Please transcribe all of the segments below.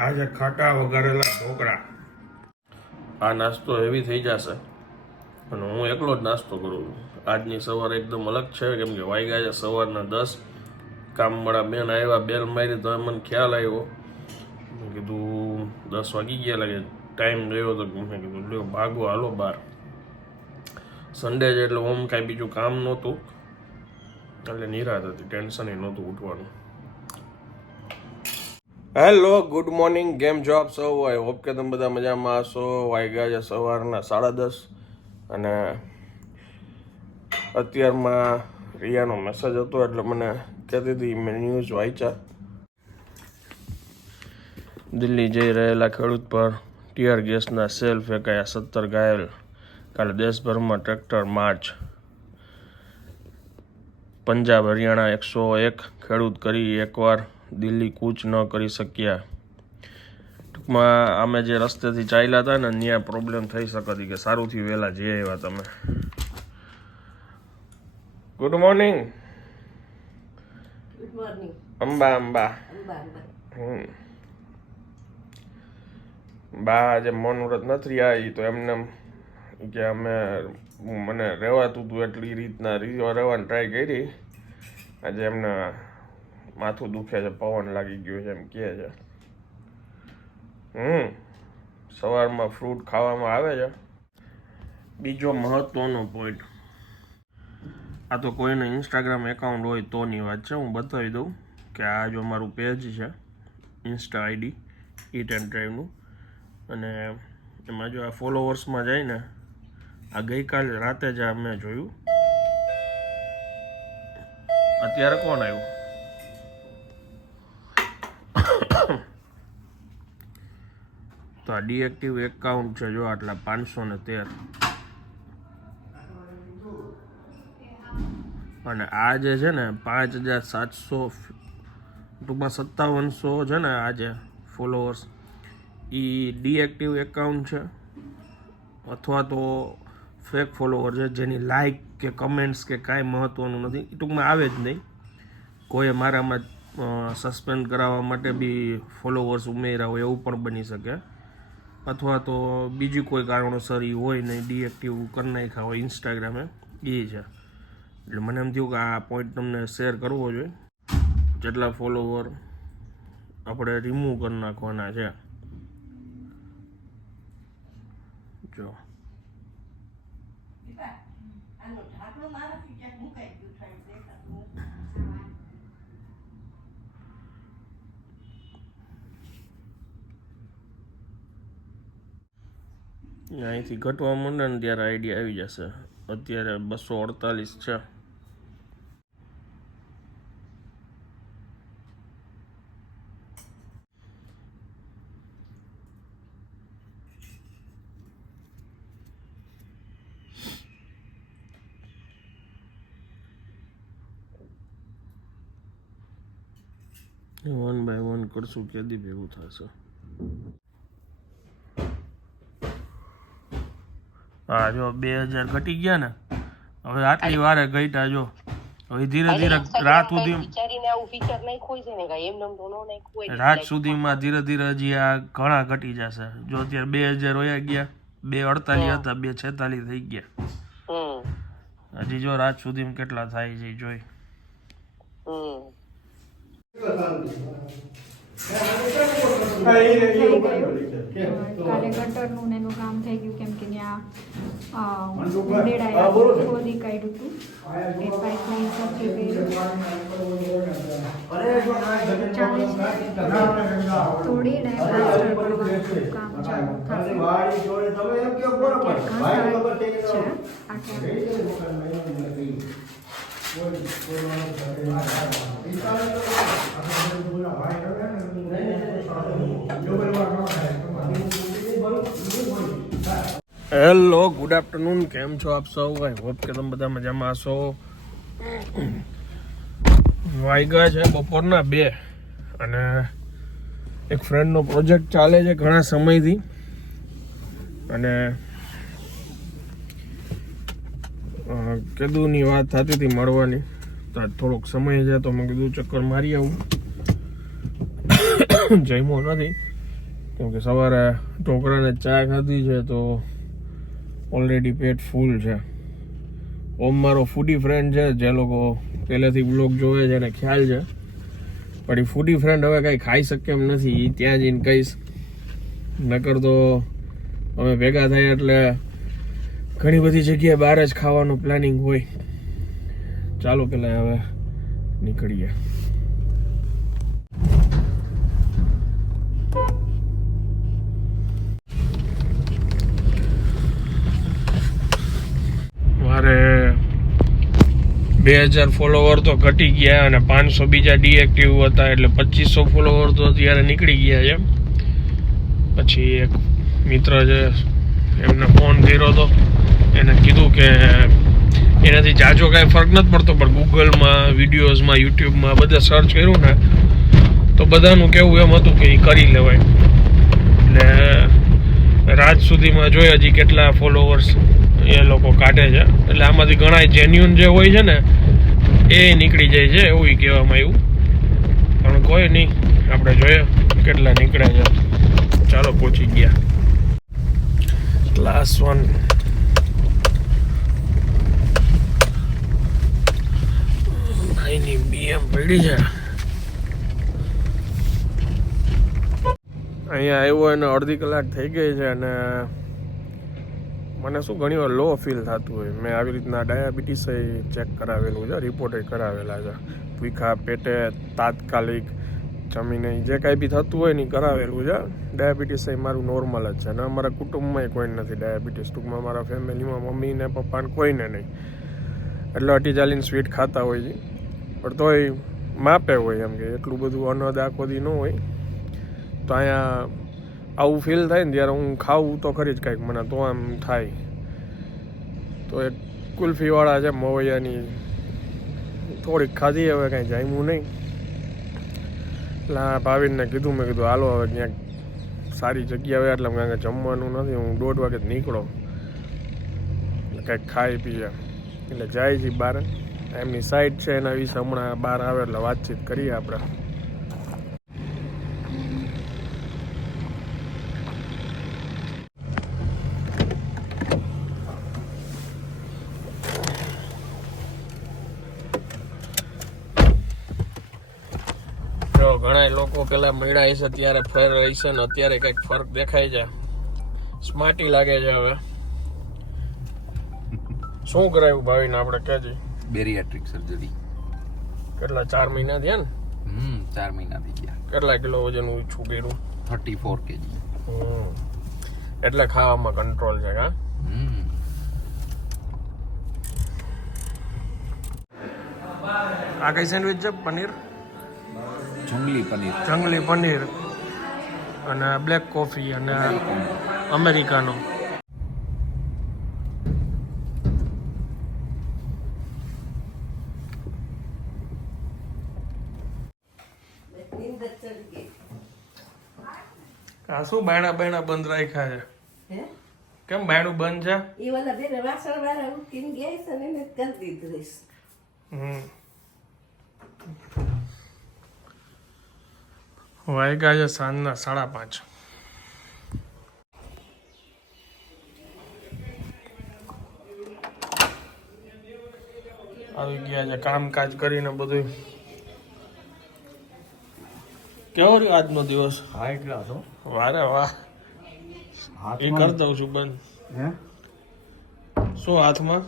આજે ખાટા વઘારેલા ઢોકળા. આ નાસ્તો હેવી થઈ જશે અને હું એકલો જ નાસ્તો કરું છું. આજની સવાર એકદમ અલગ છે, કેમ કે વાગ્યા છે સવારના 10. કામવાળા બેન આવ્યા, બેલ મારી તો મને ખ્યાલ આવ્યો. મેં કીધું 10 વાગી ગયા લાગે, ટાઈમ ગયો તો મેં કીધું લ્યો ભાગો હાલો બહાર. સન્ડે છે એટલે ઓમ કાંઈ બીજું કામ નહોતું, એટલે નિરાત હતી, ટેન્શન નહોતું ઉઠવાનું. હેલો, ગુડ મોર્નિંગ, કેમ છો આપ સૌ? આઈ હોપ કે તમે બધા મજામાં હશો. વાગ્યા છે સવારના 10:30 અને અત્યારમાં રિયાનો મેસેજ હતો એટલે મને કહેતી હતી, મેં ન્યૂઝ વાંચ્યા. દિલ્હી જઈ રહેલા ખેડૂત પર ટીયર ગેસના સેલ ફેંકાયા, 17 ઘાયલ. કાલે દેશભરમાં ટ્રેક્ટર માર્ચ. પંજાબ હરિયાણા 101 ખેડૂત કરી એકવાર દિલ્હી કૂચ ન કરી શક્યા. ટૂંકમાં અમે જે રસ્તેથી ચાલ્યા હતા ને ત્યાં પ્રોબ્લેમ થઈ શકતી, કે સારુંથી વહેલા જઈ આવ્યા તમે. Good morning. Good morning. Amba બા આજે મૌન વ્રત નથી રહ્યા, એ તો એમને કે અમે મને રહેવાતું હતું એટલી રીતના રહેવાની ટ્રાય કરી. આજે એમને માથું દુખે છે, પવન લાગી ગયો છે એમ કહે છે. સવારમાં ફ્રૂટ ખાવામાં આવે છે. બીજો મહત્વનો પોઈન્ટ, આ તો કોઈને ઇન્સ્ટાગ્રામ એકાઉન્ટ હોય તોની વાત છે. હું બતાવી દઉં કે આ જો મારું પેજ છે, ઇન્સ્ટા આઈડી ઈટ એન્ડ ડ્રાઈવનું, અને એમાં જો આ ફોલોવર્સમાં જાય ને, આ ગઈકાલે રાતે જ આ મેં જોયું. અત્યારે કોણ આવ્યું? તો આ ડીએક્ટિવ એકાઉન્ટ છે, જો આટલા 513. અને આ જે છે ને 5700, ટૂંકમાં 5700 છે ને આજે ફોલોવર્સ, એ ડીએક્ટિવ એકાઉન્ટ છે અથવા તો ફેક ફોલોવર છે, જેની લાઇક કે કમેન્ટ્સ કે કાંઈ મહત્ત્વનું નથી. ટૂંકમાં આવે જ નહીં. કોઈએ મારામાં સસ્પેન્ડ કરાવવા માટે બી ફોલોવર્સ ઉમેર્યા હોય એવું પણ બની શકે, અથવા તો બીજી કોઈ કારણોસર એ હોય નહીં, ડીએક્ટિવ કરી નાખ્યા હોય ઇન્સ્ટાગ્રામે, એ છે. એટલે મને એમ થયું કે આ પોઈન્ટ તમને શેર કરવો જોઈએ. જેટલા ફોલોવર આપણે રિમૂવ કરી નાખવાના છે. જો અહીંથી ઘટવા માંડે ને ત્યારે આઈડિયા આવી જશે. અત્યારે 248 છે. વન બાય વન કરશું, ક્યાંથી ભેગું થશે? હા, જો 2000 ઘટી ગયા ને, હવે આટલી વારે ઘટ્યા. જો હવે ધીરે ધીરે રાત સુધી, રાત સુધીમાં ધીરે ધીરે હજી આ ઘણા ઘટી જશે. જો અત્યારે 2000 વયા ગયા, 248 હતા, 246 થઈ ગયા. હજી જો રાત સુધીમાં કેટલા થાય છે જોઈ. કાલે ગટરનું એનું કામ થઈ ગયું, કેમ કે ત્યાં ખોદી કાઢ્યું હતું, એ પાઇપલાઇન સરખી કરી ચાલે છે. થોડી ને પ્લાસ્ટર કરવાનું કામ ચાલુ થશે. હેલો, ગુડ આફ્ટરનૂન, કેમ છો આપ સૌ? આઈ હોપ કે તમે બધા મજામાં હશો. વાગ્યા છે બપોરના 2 અને એક ફ્રેન્ડનો પ્રોજેક્ટ ચાલે છે ઘણા સમયથી, અને કીધુંની વાત થતી હતી મળવાની, તો આજ થોડોક સમય છે તો મેં કીધું ચક્કર મારી આવું. જમ્યો નથી કેમ કે સવારે છોકરાને ચા ખાધી છે તો ઓલરેડી પેટ ફૂલ છે. ઓમ મારો ફૂડી ફ્રેન્ડ છે, જે લોકો પહેલેથી બ્લોગ જોવે છે એને ખ્યાલ છે, પણ એ ફૂડી ફ્રેન્ડ હવે કાંઈ ખાઈ શકે એમ નથી. એ ત્યાં જઈને કહીશ, નકર તો અમે ભેગા થાય એટલે ઘણી બધી જગ્યાએ બહાર જ ખાવાનું પ્લાનિંગ હોય. ચાલો પેલા હવે નીકળીએ. મારે 2000 ફોલોવર તો ઘટી ગયા અને 500 બીજા ડીએક્ટિવ હતા, એટલે 2500 ફોલોવર તો અત્યારે નીકળી ગયા છે. પછી એક મિત્ર છે, એમને ફોન કર્યો હતો, એને કીધું કે એનાથી જાજો કાંઈ ફરક નથી પડતો, પણ ગૂગલમાં, વિડીયોઝમાં, યુટ્યુબમાં બધે સર્ચ કર્યું ને તો બધાનું કહેવું એમ હતું કે એ કરી લેવાય. એટલે રાત સુધીમાં જોઈએ હજી કેટલા ફોલોવર્સ એ લોકો કાઢે છે. એટલે આમાંથી ઘણા જેન્યુન જે હોય છે ને એ નીકળી જાય છે એવું કહેવામાં આવ્યું, પણ કોઈ નહીં, આપણે જોઈએ કેટલા નીકળે છે. ચાલો પહોંચી ગયા. ક્લાસ 1 ભાઈની BM પડી છે. અહીંયા આવ્યો એને અડધી કલાક થઈ ગઈ છે અને મને શું ઘણી વાર લો ફીલ થતું હોય. મેં આવી રીતના ડાયાબિટીસ ચેક કરાવેલું છે, રિપોર્ટ કરાવેલા છે, ભૂખા પેટે તાત્કાલિક જમીને જે કાંઈ બી થતું હોય ને કરાવેલું છે. ડાયાબિટીસ મારું નોર્મલ જ છે અને અમારા કુટુંબમાં કોઈ નથી ડાયાબિટીસ. ટૂંકમાં મારા ફેમિલીમાં મમ્મી ને પપ્પાને કોઈને નહીં, એટલે 40 સ્વીટ ખાતા હોય છે, પણ તોય માપે હોય, એમ કે એટલું બધું અનહદ આખો દી ન હોય. તો અહીંયા આવું ફીલ થાય ને ત્યારે હું ખાવું તો ખરી જ કાંઈક, મને તો આમ થાય. તો એક કુલ્ફીવાળા છે મવૈયાની થોડીક ખાધી, હવે કાંઈ જામ્યું નહીં. એટલે આ ભાવિનને કીધું, મેં કીધું હાલો હવે ક્યાંક સારી જગ્યા હોય, એટલે કારણ કે જમવાનું નથી, હું 1:30 વાગે જ નીકળો, એટલે કાંઈક ખાઈ પીએ. એટલે જાય છે બહાર, એમની સાઈડ છે એના વિશે હમણાં બહાર આવે એટલે વાતચીત કરીએ આપણે. ઘણા લોકો પેલા મળ્યા હશે ત્યારે ફેર હશે ને અત્યારે કઈક ફરક દેખાય છે. સ્માર્ટી લાગે છે. હવે શું કરાયું ભાવિને આપણે કહેજી? Bariatric surgery. કેટલા 4 મહિના થયા ને? 4 મહિના થઈ ગયા. કેટલા કિલો વજન ઓછું કર્યું? 34 kg. એટલે ખાવામાં કંટ્રોલ છે. હા, આ કઈ સેન્ડવિચ છે? પનીર, જંગલી પનીર અને બ્લેક કોફી અને અમેરિકાનો. આ શું બાયણા બંધ રાખ્યા છે? કેમ બાયણું બંધ છે? એ વાલા બેન વાસણ વાળા ઉઠીને ગયા છે ને એને કરી દીધું રહીશ. વાગ્યા છે સાંજના 5:30. આવી ગયા છે કામકાજ કરીને બધું. કેવો રહ્યો આજનો દિવસ? હાઈ ક્લાસ હો. વારે વાહ. એ કરી દઉં છું બંધ. હે શું હાથમાં?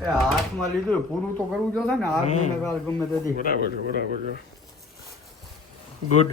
એ હાથમાં લીધું, પૂરું તો કરવું જોશે ને. હાથમાં કાલ ગમે તેથી. બરાબર છે, બરાબર છે. ગુડ.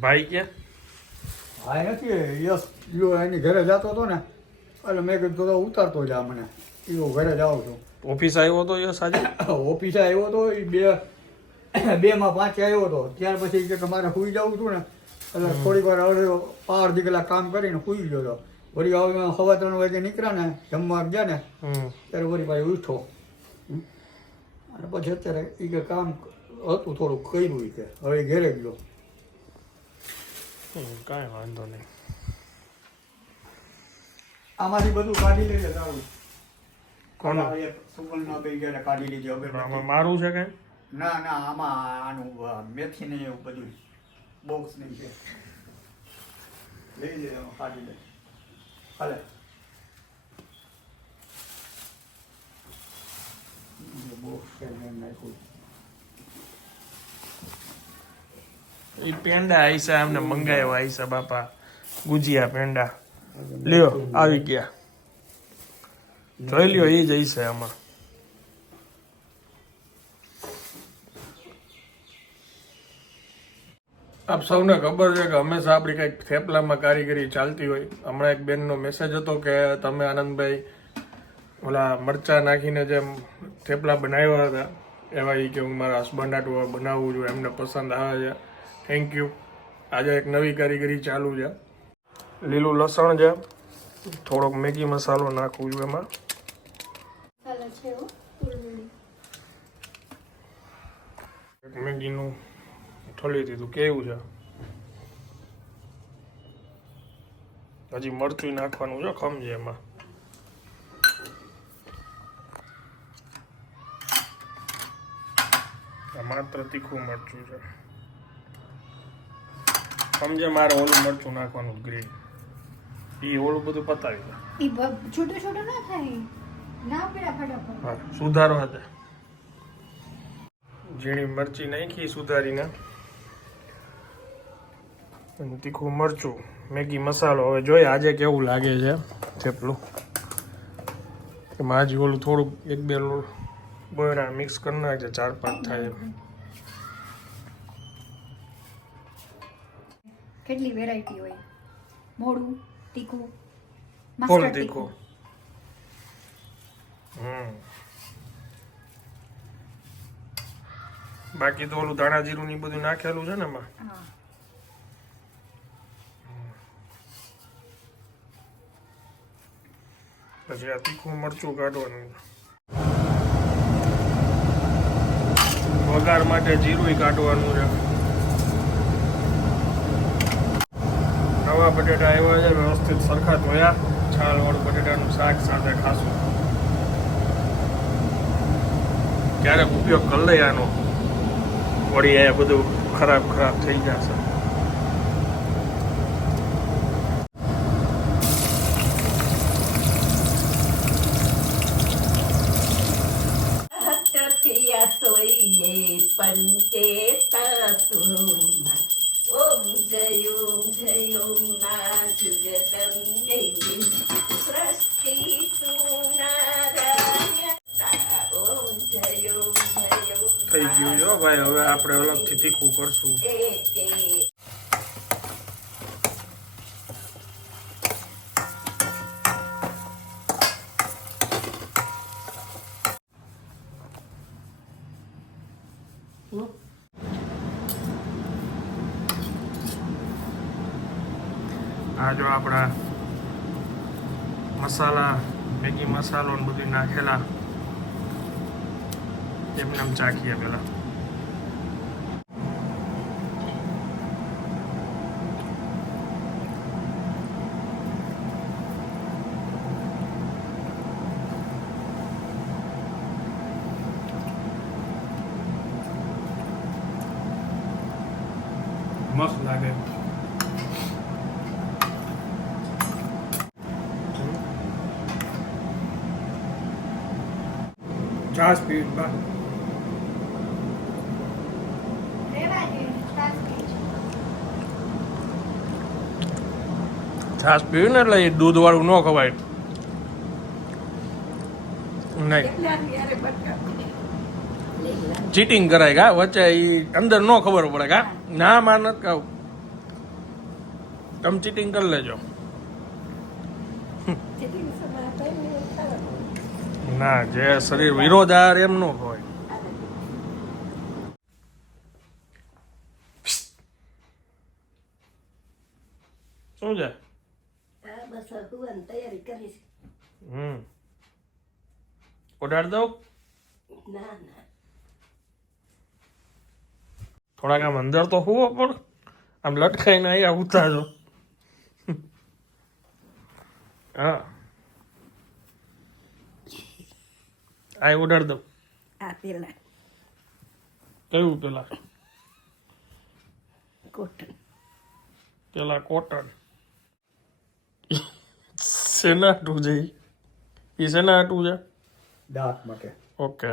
ભાઈ ક્યાં? હા નથી, યસ યો એની ઘરે જતો હતો ને, એટલે મેં કીધું તો ઉતારતો જા મને. યો ઘરે જાઉં છું. ઓફિસ આવ્યો હતો યસ આજે? ઓફિસે આવ્યો હતો, એ 2 માં 5 આવ્યો હતો. ત્યાર પછી કે મારે સુઈ જવું હતું ને, એટલે થોડીક વાર અડધી કલાક કામ કરીને સુઈ ગયો હતો. વળી હવે 3:15 વાગે નીકળ્યા ને, જમવા ગયા ને, ત્યારે વળી પાછી ઉઠો. અને પછી અત્યારે એ કે કામ હતું થોડુંક કર્યું, કે હવે ઘેરે ગયો. કાંઈ વાંધો નહીં. આમાંથી બધું કાઢી લઈએ. કોણ? સુગંધમાં બે ગયા કાઢી લીધી. હવે આમાં મારું છે કઈ? ના ના આમાં આનું મેથી ને એવું બધું બોક્સ નહીં છે લઈ લે કાઢી લે હાલે બોક્સ કે નાખ્યું એ પેંડા આઈસા અમને મંગાવ્યા આઈસા બાપા ગુજિયા પેંડા લ્યો આવી ગયા જોઈ લ્યો એ જ આઈસા આમાં આપ સૌને ખબર છે કે હંમેશા આપણી કંઈક થેપલામાં કારીગરી ચાલતી હોય હમણાં એક બેનનો મેસેજ હતો કે તમે આનંદભાઈ ઓલા મરચાં નાખીને જેમ થેપલા બનાવ્યા હતા એવા એ કે હું મારા હસબન્ડ આટલું બનાવું છું એમને પસંદ આવે છે થેન્ક યુ આજે એક નવી કારીગરી ચાલુ છે લીલું લસણ છે થોડોક મેગી મસાલો નાખવું છું એમાં એક મેગીનું ઠોલી દીધું કેવું છે હજી મરચું નાખવાનું છે ખમજે એમાં આ માત્ર તીખું મરચું છે સમજે મારે ઓલું મરચું નાખવાનું ગ્રીન એ ઓલું બધું પતાવી દે છોટું છોટું ના થાય ના પેલા ફટાફટ હા સુધારવા દે ઝીણી મરચી નાખી સુધારીને અને તીખું મરચું મેગી મસાલો હવે જોઈએ આજે કેવું લાગે છે થેપલું એમાં આજે ઓલું થોડુંક એક બે બોયડા મિક્સ કરી નાખજે 4-5 થાય એમ કેટલી વેરાયટી હોય મોડું તીખું ફૂલ મસ્ટર્ડ તીખું બાકી તો ઓલું ધાણા જીરું ની બધું નાખેલું છે ને એમાં હા પછી આ તીખું મરચું કાઢવાનું વઘાર માટે જીરું કાઢવાનું છે નવા બટેટા આવ્યા છે વ્યવસ્થિત સરખા ધોયા છાલ વાળું બટેટાનું શાક સાથે ખાશું ક્યારેક ઉપયોગ કરી લઈએ આનો વળી અહીંયા બધું ખરાબ થઈ જશે સોઈએ પંચેતા તુમાં ઓમ જયોમ ના જુગદમ જય સૃષ્ટિ સુનારાયણ ઓમ જયોમ થઈ ગયું જો ભાઈ હવે આપણે અલગથી તીખું કરશું આ જો આપણા મસાલા મેગી મસાલો ને બધું નાખેલા એમને આમ ચાખીએ પેલા મસ્ત લાગે છાશ પીવી બા છાશ પીવી ને એટલે એ દૂધ વાળું ન ખવાય નહીં ચીટિંગ કરાય ગા વચ્ચે એ અંદર ન ખબર પડે ગા ના માં નથી ખાવ તમે ચીટિંગ કરી લેજો ના જે શરીર વિરોધાર એમ ન હોય શું છે બસ હુવાની તૈયારી કરીશ ઓડાડ દઉં ના ના થોડાક આમ અંદર તો હોવો પણ આમ લટકાઈને અહીંયા ઉતારજો હા આ ઓડાડ દઉં આ પેલા કયું પેલા કોટન પેલા કોટન શેના હાટું છે એ શેના હાટું છે દાંત માટે ઓકે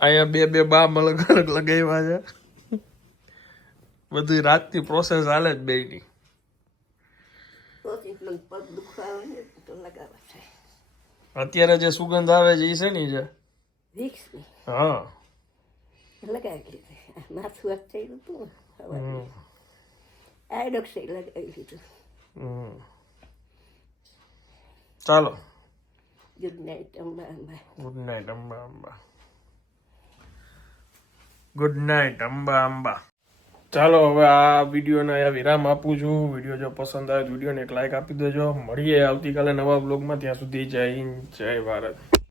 અહીંયા બે બામ અલગ અલગ લગાવ્યા છે બધી રાતની પ્રોસેસ હાલે જ બેયની તો મને પગ દુખાવે ને તો લગાવવા થાય અત્યારે જે સુગંધ આવે છે એ શેની છે વિક્સની હા લગાવી લીધી માથું વાત થઈ ગયું હતું આઈડોક્સી લગાવી લીધું ચાલો good night Amba Amba good night Amba Amba good night Amba Amba ચાલો હવે આ વિડીયોને અહીંયા વિરામ આપું છું વિડીયો જો પસંદ આવે વિડીયોને એક લાઈક આપી દેજો મળીએ આવતીકાલે નવા બ્લોગમાં ત્યાં સુધી જય હિન્દ જય ભારત